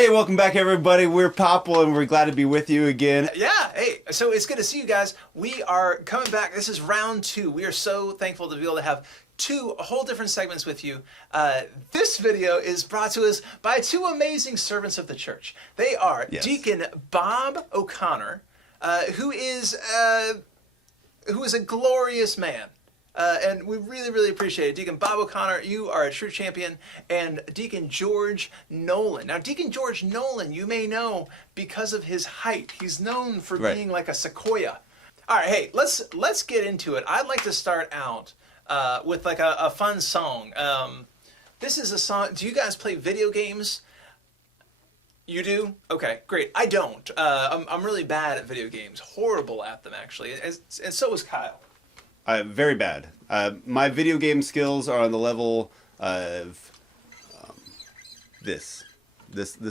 Hey, welcome back, everybody. We're Popple, and we're glad to be with you again. Yeah, hey, so it's good to see you guys. We are coming back. This is round 2. We are so thankful to be able to have two whole different segments with you. This video is brought to us by two amazing servants of the church. They are Deacon Bob O'Connor, who is a glorious man. And we really, really appreciate it. Deacon Bob O'Connor, you are a true champion. And Deacon George Nolan. Now, Deacon George Nolan, you may know because of his height. He's known for being like a sequoia. All right, hey, let's get into it. I'd like to start out with like a fun song. This is a song. Do you guys play video games? You do? Okay, great. I don't. I'm really bad at video games. Horrible at them, actually. And so is Kyle. Very bad. My video game skills are on the level of this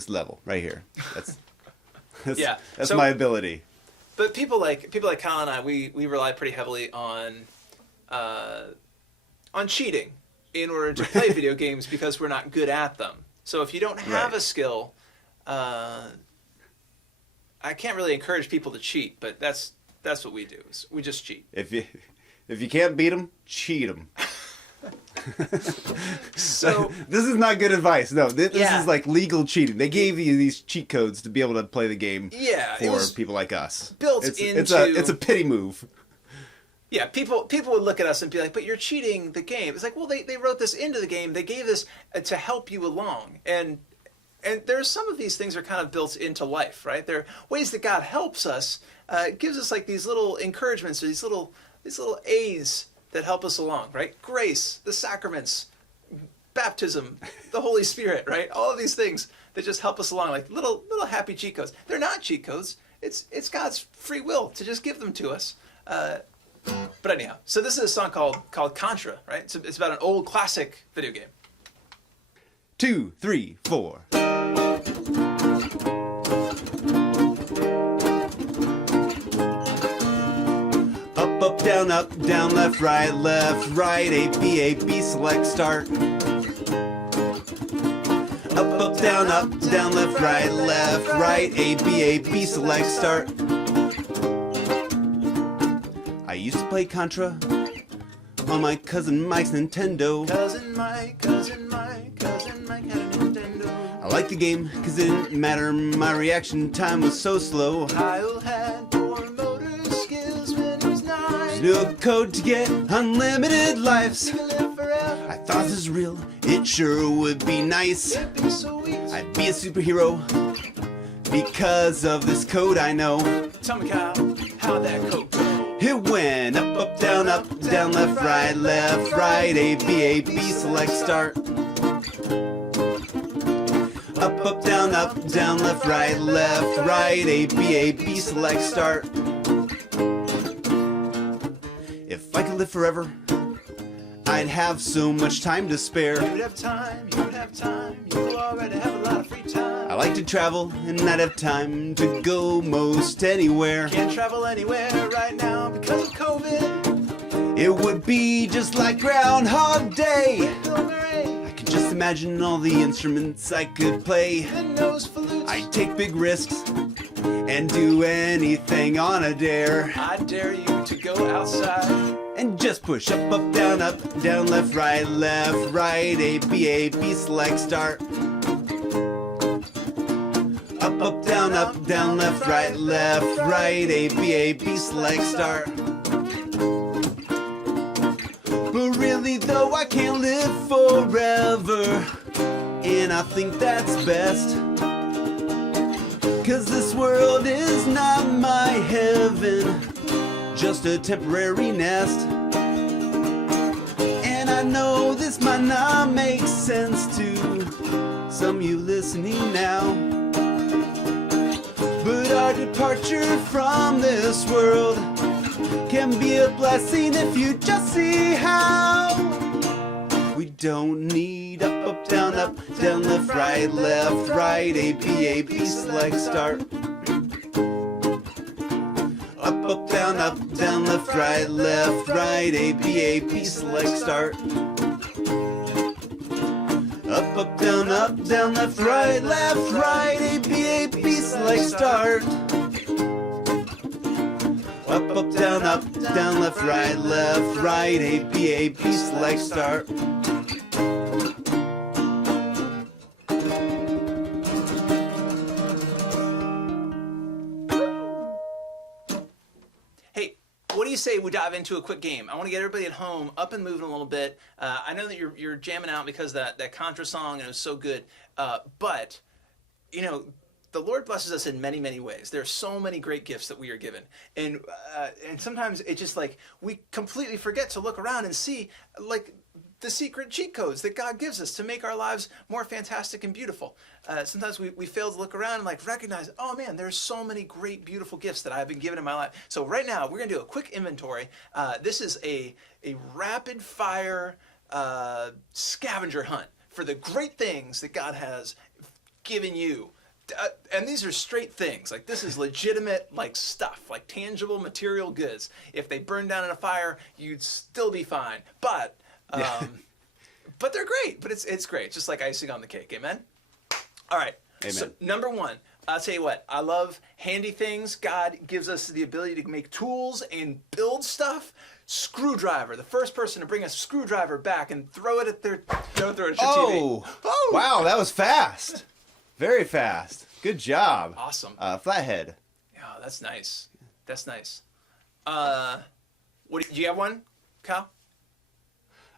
level right here. That's my ability. But people like Kyle and I, we rely pretty heavily on cheating in order to play video games because we're not good at them. So if you don't have a skill, I can't really encourage people to cheat. But that's what we do. Is we just cheat. If you can't beat them, cheat them. So this is not good advice. No, this is like legal cheating. They gave you these cheat codes to be able to play the game for people like us. It's a pity move. Yeah, people would look at us and be like, but you're cheating the game. It's like, well, they wrote this into the game. They gave this to help you along. And there's some of these things are kind of built into life, right? They're ways that God helps us. It gives us like these little encouragements or these little A's that help us along, right? Grace, the sacraments, baptism, the Holy Spirit, right? All of these things that just help us along, like little happy cheat codes. They're not cheat codes. It's God's free will to just give them to us. But anyhow, so this is a song called Contra, right? It's about an old classic video game. 2, 3, 4. Up, down, left, right, A, B, select, start. Up, down, left, right, A, B, select, start. I used to play Contra on my cousin Mike's Nintendo. Cousin Mike had a Nintendo. I liked the game because it didn't matter, my reaction time was so slow. Kyle had poor motor skills when he was 9. No code to get unlimited lives. I thought this was real, it sure would be nice. It'd be sweet. I'd be a superhero because of this code I know. Tell me, Kyle, how'd that code go? It went up, down, left, right, A, B, select, start. Up, down, left, right, A, B, select, start. If I could live forever, I'd have so much time to spare. You'd have time, you already have a lot of free time. I like to travel, and I'd have time to go most anywhere. Can't travel anywhere right now because of COVID. It would be just like Groundhog Day. Bill Murray. I could just imagine all the instruments I could play. And nose flutes. I'd take big risks and do anything on a dare. I dare you to go outside and just push up, down, left, right, A, B, select, start. Up, down, left, A, B, select, start. But really though, I can't live forever, and I think that's best. 'Cause this world is not my heaven, just a temporary nest. And I know this might not make sense to some of you listening now, but our departure from this world can be a blessing if you just see how. We don't need up, down, left, right, A, B, select, start. Up, down, left, right, A, B, select, start. Up, down, left, right, A, B, select start. Up, down, left, right, A, B, select start. Hey, what do you say we dive into a quick game? I want to get everybody at home up and moving a little bit. I know that you're jamming out because that Contra song, and it was so good. But, you know, the Lord blesses us in many, many ways. There are so many great gifts that we are given. And sometimes it's just like we completely forget to look around and see, like, the secret cheat codes that God gives us to make our lives more fantastic and beautiful. Sometimes we fail to look around and like recognize, oh man, there's so many great, beautiful gifts that I've been given in my life. So right now we're gonna do a quick inventory. This is a rapid fire scavenger hunt for the great things that God has given you. And these are straight things. Like, this is legitimate, like, stuff, like tangible material goods. If they burn down in a fire, you'd still be fine. But but they're great. But it's great, just like icing on the cake. Amen. All right. Amen. So number one, I'll tell you what. I love handy things. God gives us the ability to make tools and build stuff. Screwdriver. The first person to bring a screwdriver back and throw it at their TV. Oh! Wow, that was fast. Very fast. Good job. Awesome. Flathead. Yeah, that's nice. That's nice. Do you have one, Kyle?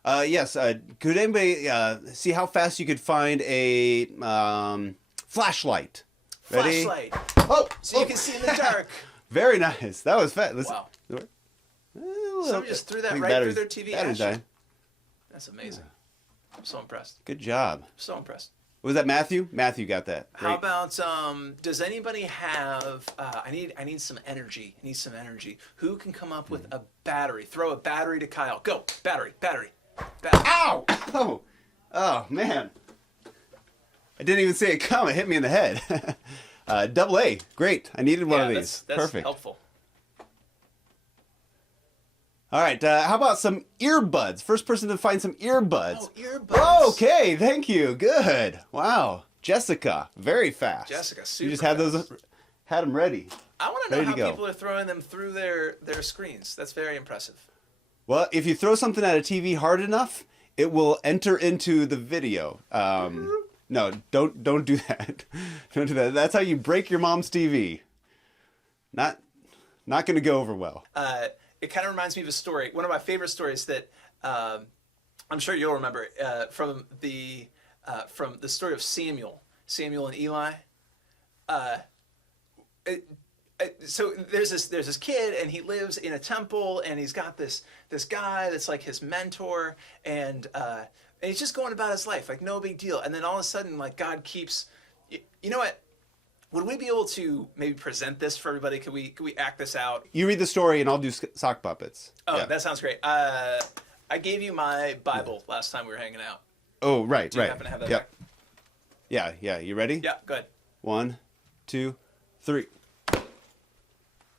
Yes. Could anybody see how fast you could find a flashlight? Ready? Flashlight. Oh, So you can see in the dark. Very nice. That was fast. Wow. Somebody Somebody just threw that right through their TV. Died. That's amazing. I'm so impressed. Good job. So impressed. Was that Matthew? Matthew got that. Great. How about does anybody have I need some energy. I need some energy. Who can come up with a battery? Throw a battery to Kyle. Go. Battery. Ow! Oh man. I didn't even see it come. It hit me in the head. Double A. Great. I needed one of these. That's Perfect. helpful. All right. How about some earbuds? First person to find some earbuds. Oh, earbuds. Okay. Thank you. Good. Wow. Jessica. Very fast. Jessica, super You just had fast. had them ready. I want to know Ready how to go. people are throwing them through their screens. That's very impressive. Well, if you throw something at a TV hard enough, it will enter into the video. No, don't do that. Don't do that. That's how you break your mom's TV. Not going to go over well. It kind of reminds me of a story. One of my favorite stories that I'm sure you'll remember from the story of Samuel and Eli. So there's this kid, and he lives in a temple, and he's got this guy that's like his mentor, and he's just going about his life like no big deal. And then all of a sudden, like, God keeps, you know what? Would we be able to maybe present this for everybody? Could we act this out? You read the story, and I'll do sock puppets. Oh, Yeah. that sounds great. I gave you my Bible last time we were hanging out. Oh, right, Do you right. happen to have that Yep. back? Yeah. You ready? Yeah, go ahead. 1, 2, 3.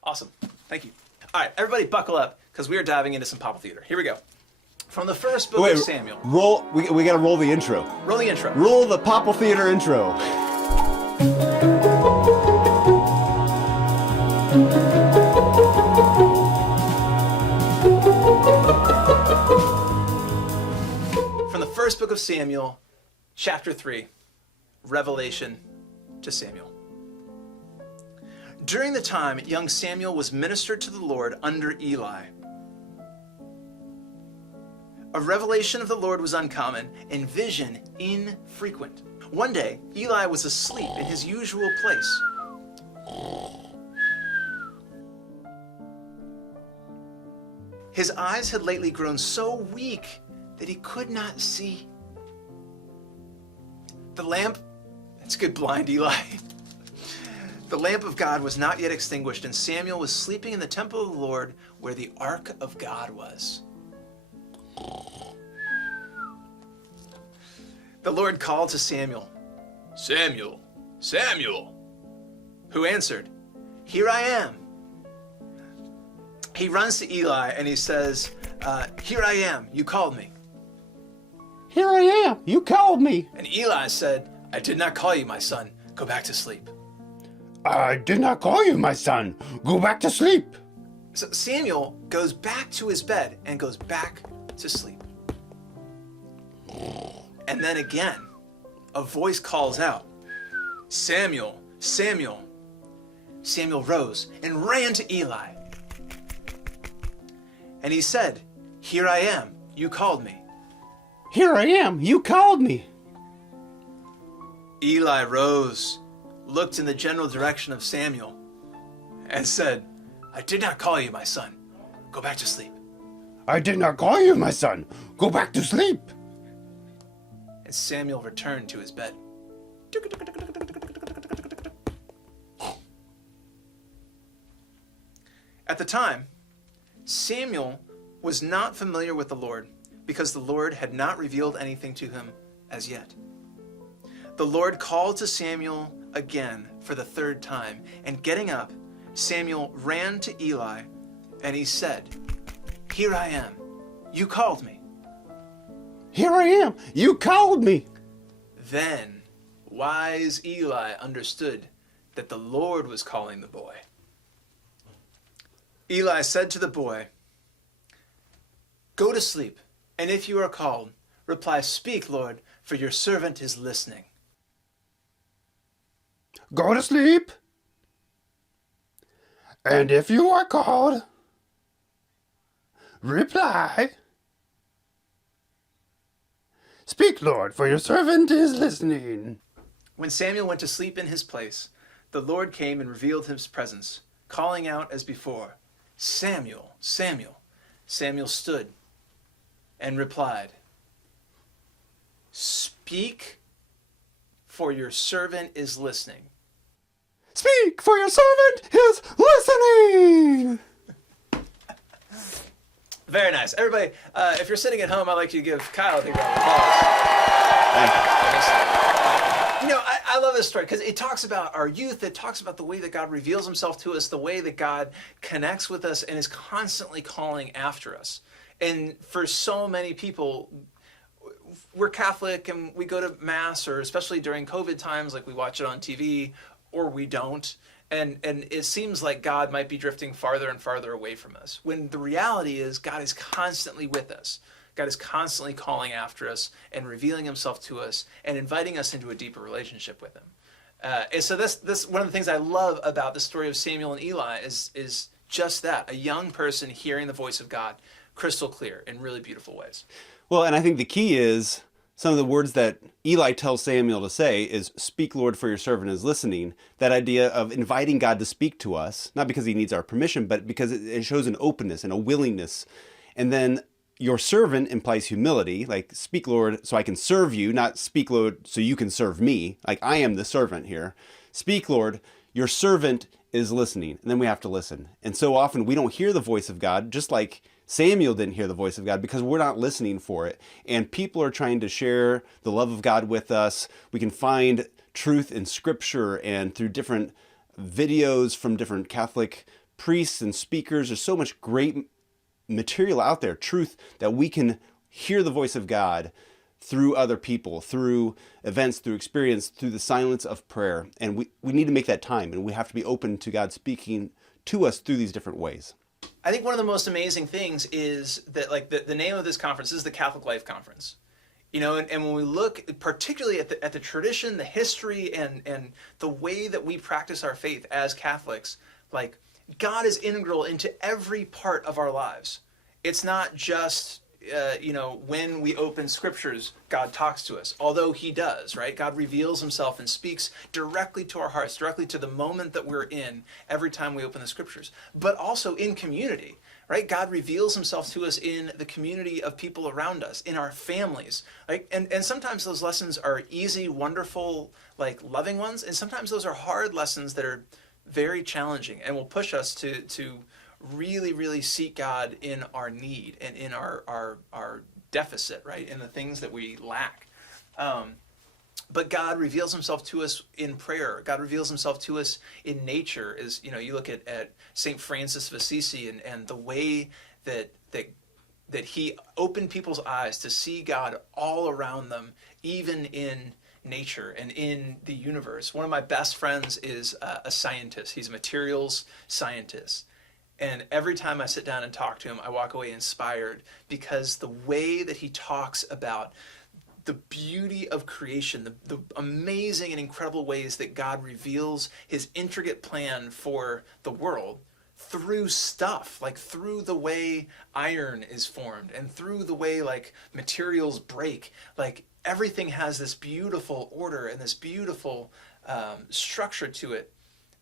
Awesome. Thank you. All right, everybody buckle up because we are diving into some Popple theater. Here we go. From the first book of Samuel. Roll. We got to roll the intro. Roll the intro. Roll the Popple Theater intro. From the first book of Samuel, chapter 3, Revelation to Samuel. During the time young Samuel was ministered to the Lord under Eli, a revelation of the Lord was uncommon and vision infrequent. One day, Eli was asleep in his usual place. His eyes had lately grown so weak that he could not see. The lamp, that's good blind, Eli. The lamp of God was not yet extinguished, and Samuel was sleeping in the temple of the Lord where the ark of God was. The Lord called to Samuel, "Samuel, Samuel," who answered, "Here I am." He runs to Eli and he says, "Here I am, you called me." Here I am. You called me. And Eli said, I did not call you, my son. Go back to sleep. I did not call you, my son. Go back to sleep. So Samuel goes back to his bed and goes back to sleep. And then again, a voice calls out, Samuel, Samuel. Samuel rose and ran to Eli. And he said, Here I am. You called me. Here I am. You called me. Eli rose, looked in the general direction of Samuel, and said, I did not call you, my son. Go back to sleep. I did not call you, my son. Go back to sleep. And Samuel returned to his bed. At the time, Samuel was not familiar with the Lord because the Lord had not revealed anything to him as yet. The Lord called to Samuel again for the third time, and getting up, Samuel ran to Eli, and he said, Here I am. You called me. Here I am. You called me. Then wise Eli understood that the Lord was calling the boy. Eli said to the boy, Go to sleep, and if you are called, reply, Speak, Lord, for your servant is listening. Go to sleep. And if you are called, reply. Speak, Lord, for your servant is listening. When Samuel went to sleep in his place, the Lord came and revealed his presence, calling out as before, Samuel, Samuel. Samuel stood and replied, Speak, for your servant is listening. Speak, for your servant is listening. Very nice. Everybody, if you're sitting at home, I'd like you to give Kyle a big round of applause. You know, I love this story because it talks about our youth. It talks about the way that God reveals himself to us, the way that God connects with us and is constantly calling after us. And for so many people, we're Catholic and we go to Mass, or especially during COVID times, like we watch it on TV, or we don't. And it seems like God might be drifting farther and farther away from us, when the reality is God is constantly with us. God is constantly calling after us and revealing himself to us and inviting us into a deeper relationship with him. And so this one of the things I love about the story of Samuel and Eli is just that, a young person hearing the voice of God crystal clear in really beautiful ways. Well, and I think the key is some of the words that Eli tells Samuel to say is, Speak, Lord, for your servant is listening. That idea of inviting God to speak to us, not because he needs our permission, but because it shows an openness and a willingness. And then your servant implies humility, like speak, Lord, so I can serve you, not speak, Lord, so you can serve me. Like I am the servant here. Speak, Lord, your servant is listening. And then we have to listen. And so often we don't hear the voice of God, just like Samuel didn't hear the voice of God, because we're not listening for it. And people are trying to share the love of God with us. We can find truth in scripture and through different videos from different Catholic priests and speakers. There's so much great material out there, truth that we can hear the voice of God through other people, through events, through experience, through the silence of prayer. And we need to make that time, and we have to be open to God speaking to us through these different ways. I think one of the most amazing things is that, like, the name of this conference is the Catholic Life Conference. You know, and when we look particularly at the tradition, the history, and the way that we practice our faith as Catholics, like, God is integral into every part of our lives. It's not just, when we open scriptures, God talks to us, although he does, right? God reveals himself and speaks directly to our hearts, directly to the moment that we're in every time we open the scriptures, but also in community, right? God reveals himself to us in the community of people around us, in our families, right? And sometimes those lessons are easy, wonderful, like loving ones, and sometimes those are hard lessons that are very challenging and will push us to really, really seek God in our need and in our deficit, right? In the things that we lack. But God reveals himself to us in prayer. God reveals himself to us in nature. As you know, you look at St. Francis of Assisi and the way that that he opened people's eyes to see God all around them, even in nature and in the universe. One of my best friends is a scientist. He's a materials scientist. And every time I sit down and talk to him, I walk away inspired, because the way that he talks about the beauty of creation, the amazing and incredible ways that God reveals his intricate plan for the world through stuff, like through the way iron is formed and through the way like materials break. Like everything has this beautiful order and this beautiful structure to it,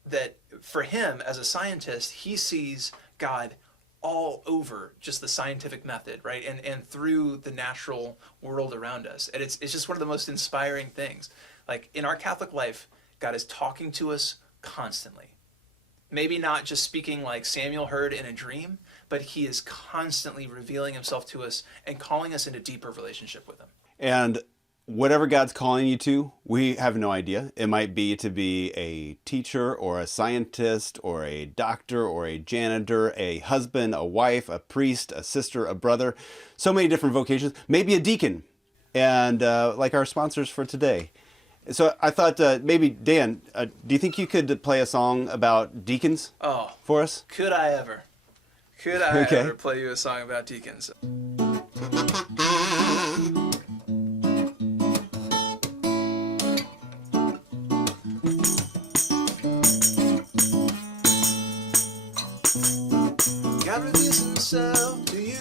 that for him as a scientist, he sees God all over just the scientific method, right? And through the natural world around us. And it's just one of the most inspiring things. Like in our Catholic life, God is talking to us constantly. Maybe not just speaking like Samuel heard in a dream, but he is constantly revealing himself to us and calling us into deeper relationship with him. And whatever God's calling you to, we have no idea. It might be to be a teacher or a scientist or a doctor or a janitor, a husband, a wife, a priest, a sister, a brother. So many different vocations. Maybe a deacon, and like our sponsors for today. So I thought maybe, Dan, do you think you could play a song about deacons for us? Could I ever? Could I ever play you a song about deacons? God reveals himself to you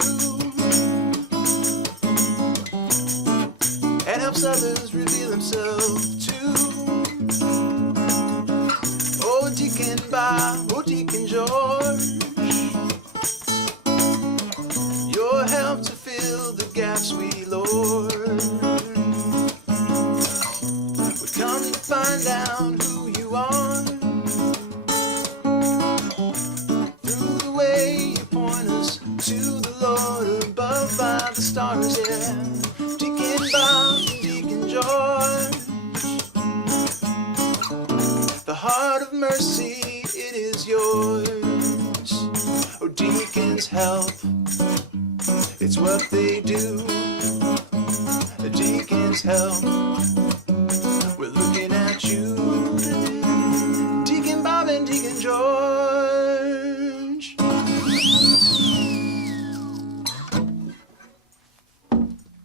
and helps others reveal himself too. Oh, Deacon Bob, oh, Deacon George, your help to fill the gaps, sweet Lord. We come to find out who you are through the way you point us to the Lord above by the stars, yeah. Deacon Bob, Deacon George, the heart of mercy, it is yours. Oh, deacons help, it's what they do. The deacons help, we're looking at you today. Deacon Bob and Deacon George.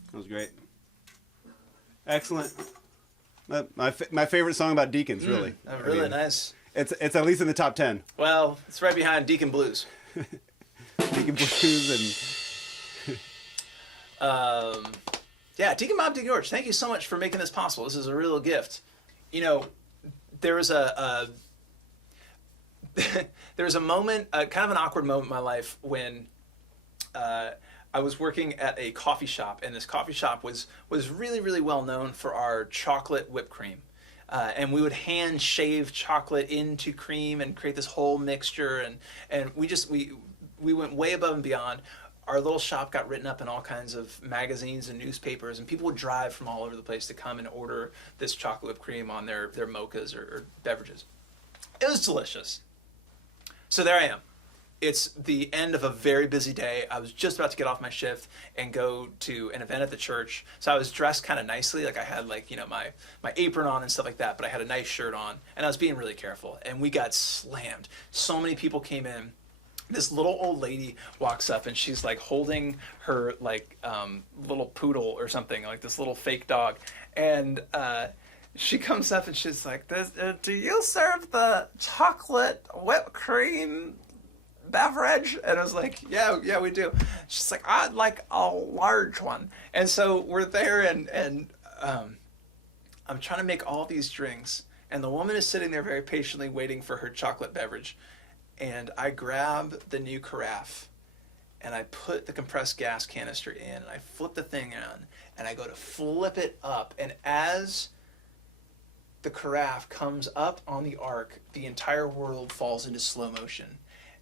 That was great. Excellent. My favorite song about deacons, really. Really nice. It's at least in the top 10. Well, it's right behind Deacon Blues. Deacon Blues Yeah, Deacon Bob, Deacon George, thank you so much for making this possible. This is a real gift. You know, there was a moment, kind of an awkward moment in my life when I was working at a coffee shop, and this coffee shop was really, really well known for our chocolate whipped cream. And we would hand shave chocolate into cream and create this whole mixture, and we went way above and beyond. Our little shop got written up in all kinds of magazines and newspapers, and people would drive from all over the place to come and order this chocolate whipped cream on their mochas or beverages. It was delicious. So there I am. It's the end of a very busy day. I was just about to get off my shift and go to an event at the church. So I was dressed kind of nicely. Like I had like, you know, my apron on and stuff like that, but I had a nice shirt on, and I was being really careful, and we got slammed. So many people came in. This little old lady walks up, and she's like holding her like little poodle or something, like this little fake dog. And she comes up and she's like, do you serve the chocolate whipped cream beverage? And I was like, yeah, we do. She's like, I'd like a large one. And so we're there, and I'm trying to make all these drinks, and the woman is sitting there very patiently waiting for her chocolate beverage. And I grab the new carafe, and I put the compressed gas canister in, and I flip the thing on, and I go to flip it up, and as the carafe comes up on the arc, the entire world falls into slow motion.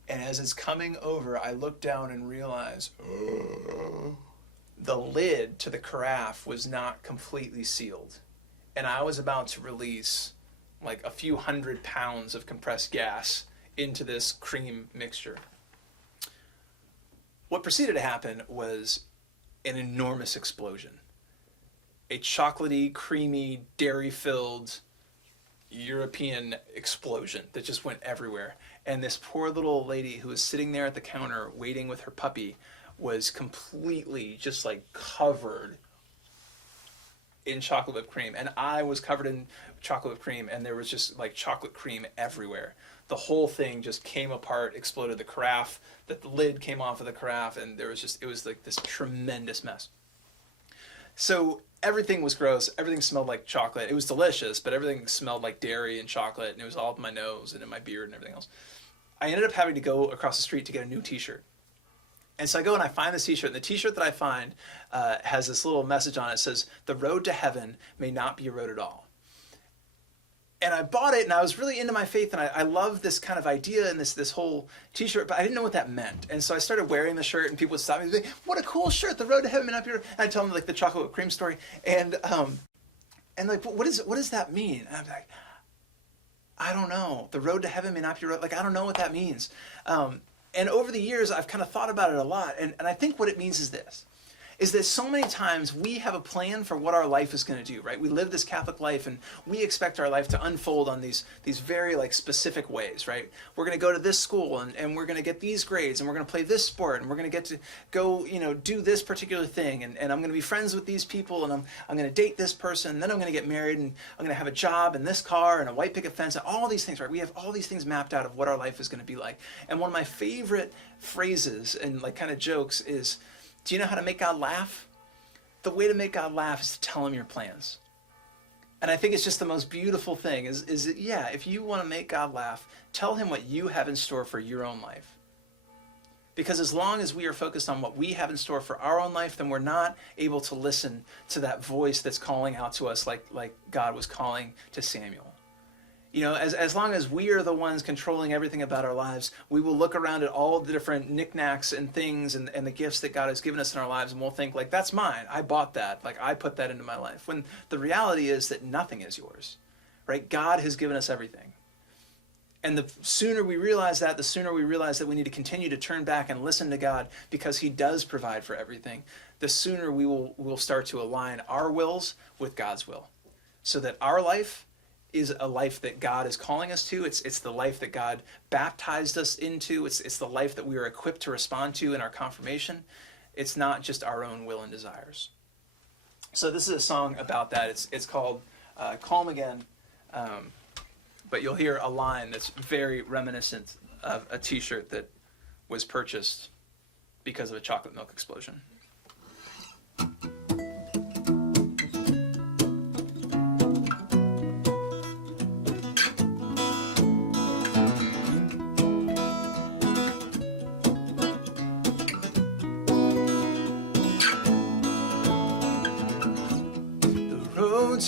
And as it's coming over, I look down and realize the lid to the carafe was not completely sealed. And I was about to release like a few 100 pounds of compressed gas into this cream mixture. What proceeded to happen was an enormous explosion. A chocolatey, creamy, dairy-filled European explosion that just went everywhere. And this poor little lady who was sitting there at the counter waiting with her puppy was completely just like covered in chocolate whipped cream. And I was covered in chocolate whipped cream, and there was just like chocolate cream everywhere. The whole thing just came apart, exploded. The carafe, the lid came off of the carafe, and there was just, it was like this tremendous mess. So everything was gross. Everything smelled like chocolate. It was delicious, but everything smelled like dairy and chocolate, and it was all up in my nose and in my beard and everything else. I ended up having to go across the street to get a new t-shirt. And so I go and I find this t-shirt, and the t-shirt that I find has this little message on it. It says, "The road to heaven may not be a road at all." And I bought it, and I was really into my faith, and I love this kind of idea and this whole t-shirt, but I didn't know what that meant. And so I started wearing the shirt, and people would stop me and say, "What a cool shirt, the road to heaven may not be a road." And I'd tell them like the chocolate whipped cream story, and like, what does that mean? And I'm like, I don't know. The road to heaven may not be a road. Like, I don't know what that means. And over the years, I've kind of thought about it a lot. And I think what it means is this, is that so many times we have a plan for what our life is going to do, right? We live this Catholic life, and we expect our life to unfold on these very like specific ways, right? We're going to go to this school, and we're going to get these grades, and we're going to play this sport, and we're going to get to go, do this particular thing, and I'm going to be friends with these people, and I'm going to date this person, and then I'm going to get married, and I'm going to have a job, and this car, and a white picket fence, and all these things, right? We have all these things mapped out of what our life is going to be like. And one of my favorite phrases and like kind of jokes is, do you know how to make God laugh? The way to make God laugh is to tell him your plans. And I think it's just the most beautiful thing is that, yeah, if you want to make God laugh, tell him what you have in store for your own life. Because as long as we are focused on what we have in store for our own life, then we're not able to listen to that voice that's calling out to us like God was calling to Samuel. As long as we are the ones controlling everything about our lives, we will look around at all the different knickknacks and things and the gifts that God has given us in our lives, and we'll think, like, that's mine. I bought that. Like, I put that into my life. When the reality is that nothing is yours, right? God has given us everything. And the sooner we realize that, the sooner we realize that we need to continue to turn back and listen to God because he does provide for everything, the sooner we will start to align our wills with God's will, so that our life is a life that God is calling us to. It's the life that God baptized us into. It's the life that we are equipped to respond to in our confirmation. It's not just our own will and desires. So this is a song about that. It's called Calm Again. But you'll hear a line that's very reminiscent of a t-shirt that was purchased because of a chocolate milk explosion.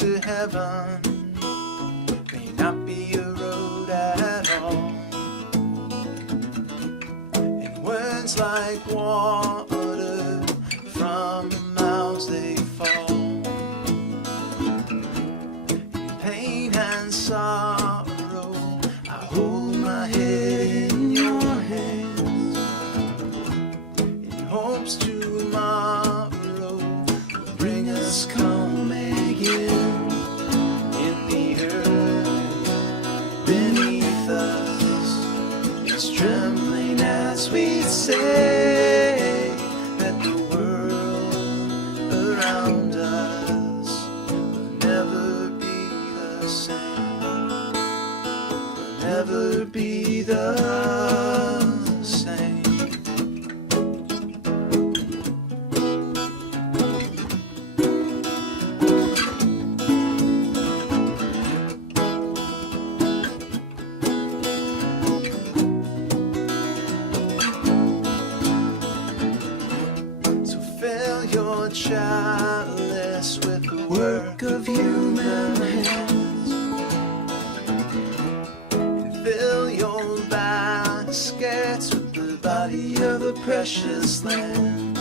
To heaven may not be a road at all, and words like water from the mouths they fall, in pain and sorrow I hold my head in your hands, in hopes tomorrow will bring us calm again. Trembling as we say that the world around us will never be the same, will never be the same. Chalice with the work of human hands, and fill your baskets with the body of the precious Lamb.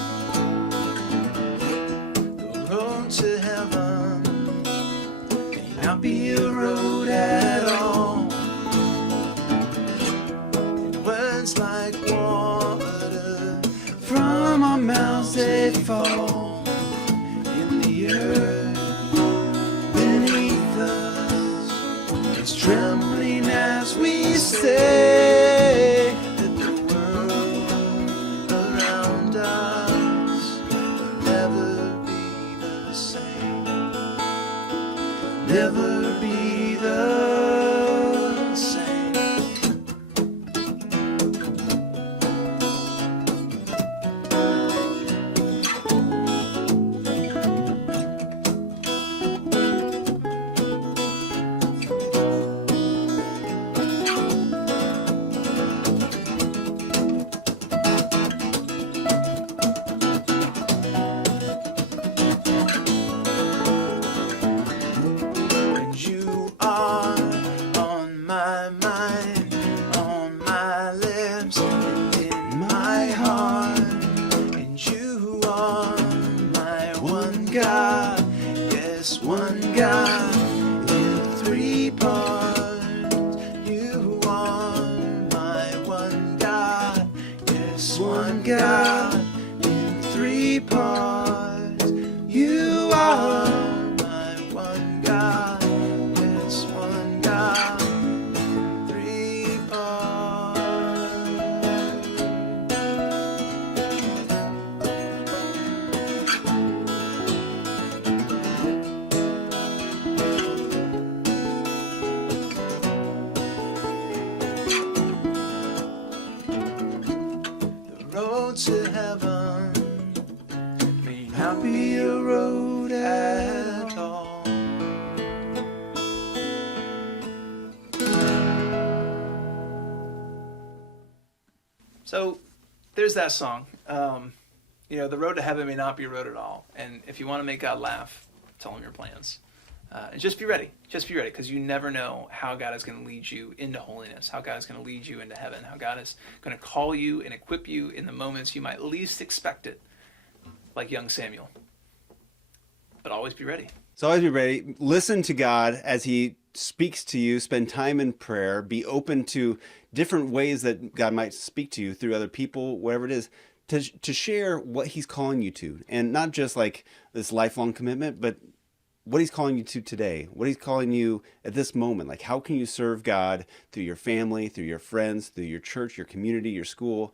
The road to heaven may not be a road at all, and words like water from It's trembling as we say that the world around us will never be the same. never be the Same. And you are on my mind, on my lips, and in my heart. And you are my one God, yes, one God in three parts. You are my one God, yes, one God in three parts. You are my one God, yes, one God in three parts. The road to heaven may not be a road at all. So there's that song. You know, the road to heaven may not be a road at all. And if you want to make God laugh, tell him your plans. And just be ready. Just be ready, because you never know how God is going to lead you into holiness, how God is going to lead you into heaven, how God is going to call you and equip you in the moments you might least expect it, like young Samuel. But always be ready. So always be ready. Listen to God as he speaks to you. Spend time in prayer. Be open to different ways that God might speak to you through other people, whatever it is, to share what he's calling you to. And not just like this lifelong commitment, but what he's calling you to today, what he's calling you at this moment. Like, how can you serve God through your family, through your friends, through your church, your community, your school?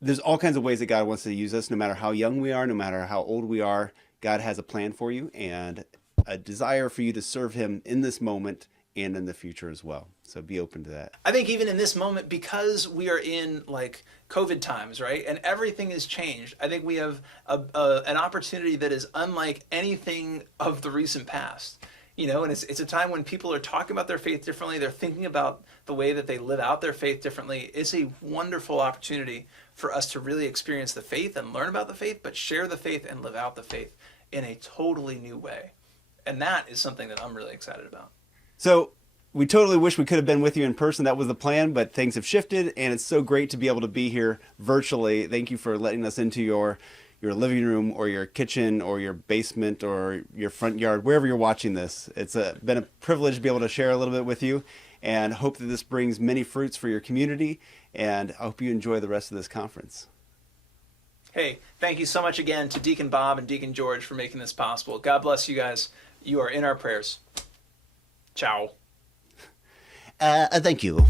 There's all kinds of ways that God wants to use us, no matter how young we are, no matter how old we are. God has a plan for you and a desire for you to serve him in this moment and in the future as well. So be open to that. I think even in this moment, because we are in like COVID times, right? And everything has changed. I think we have an opportunity that is unlike anything of the recent past. You know, and it's a time when people are talking about their faith differently. They're thinking about the way that they live out their faith differently. It's a wonderful opportunity for us to really experience the faith and learn about the faith, but share the faith and live out the faith in a totally new way. And that is something that I'm really excited about. So we totally wish we could have been with you in person. That was the plan, but things have shifted, and it's so great to be able to be here virtually. Thank you for letting us into your living room or your kitchen or your basement or your front yard, wherever you're watching this. It's been a privilege to be able to share a little bit with you, and hope that this brings many fruits for your community, and I hope you enjoy the rest of this conference. Hey, thank you so much again to Deacon Bob and Deacon George for making this possible. God bless you guys. You are in our prayers. Ciao. Thank you.